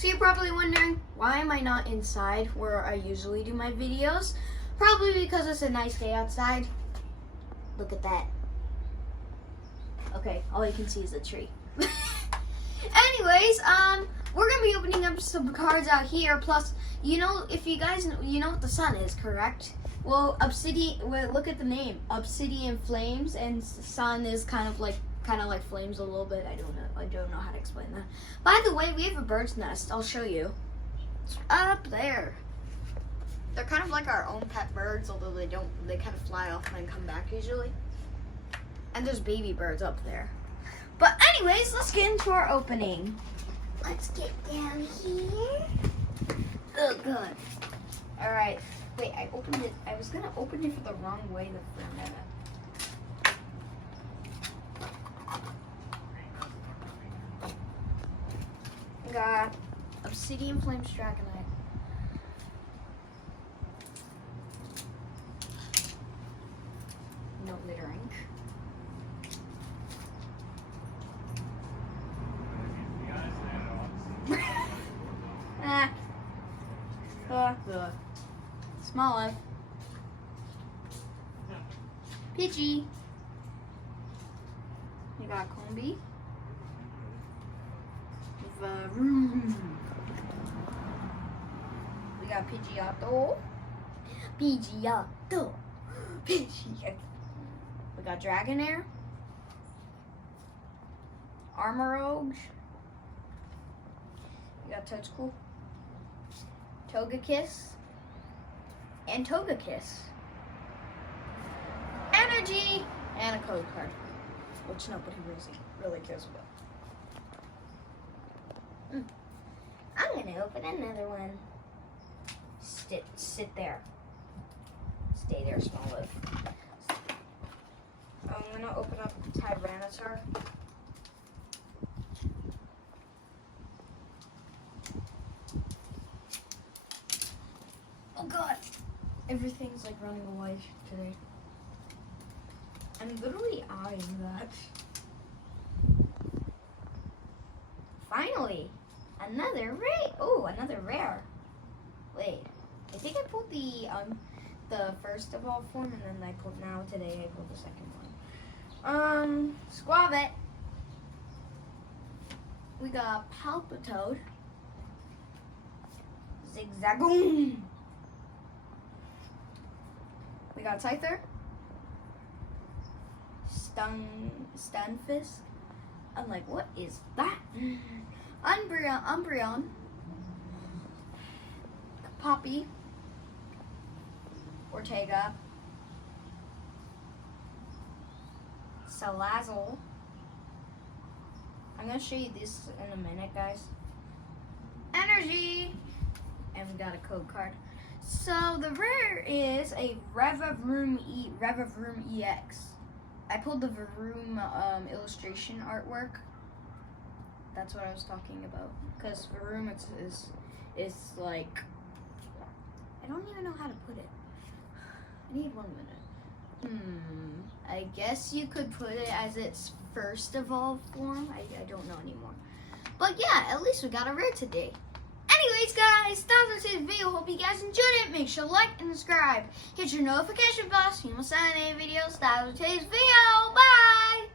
So you're probably wondering, why am I not inside where I usually do my videos? Probably because it's a nice day outside. Look at that. Okay, all you can see is a tree. Anyways, we're gonna be opening up some cards out here. Plus, you know, if you guys, you know what the sun is, correct? Well, Obsidian. Well, look at the name, Obsidian Flames, and sun is kind of like flames a little bit. I don't know how to explain that. By the way, we have a bird's nest. I'll show you. It's up there. They're kind of like our own pet birds, although they kind of fly off and then come back usually. And there's baby birds up there. But anyways, let's get into our opening. Let's get down here. Oh god. All right. Wait, I opened it. I was gonna open it the wrong way the first minute. Got Obsidian Flames Dragonite. No glitter ink. Small F. Pidgey. You got Combi. Varoom. We got Pidgeotto. Pidgeotto. Pidgeotto. We got Dragonair. Armoroge. We got Toadstool. Togekiss. And Togekiss. Energy. And a code card. Which nobody really cares about. I'm gonna open another one. Sit there. Stay there, small live. I'm gonna open up Tyranitar. Oh god! Everything's like running away today. I'm literally eyeing that. Finally! Another rare. Oh, another rare. Wait, I think I pulled the first of all form, and then today I pulled the second one. Squavit. We got Palpitoad. Zigzagoon. We got Scyther. Stunfisk. I'm like, what is that? Umbreon, Poppy, Ortega, Salazzle. I'm gonna show you this in a minute, guys. Energy, and we got a code card. So the rare is a Revavroom EX. I pulled the Varoom illustration artwork. That's what I was talking about. Because Varoom is like, I don't even know how to put it. I need 1 minute. I guess you could put it as its first evolved form. I don't know anymore. But yeah, at least we got a rare today. Anyways, guys, that was today's video. Hope you guys enjoyed it. Make sure to like and subscribe. Hit your notification bell so you won't miss any videos. That was today's video. Bye!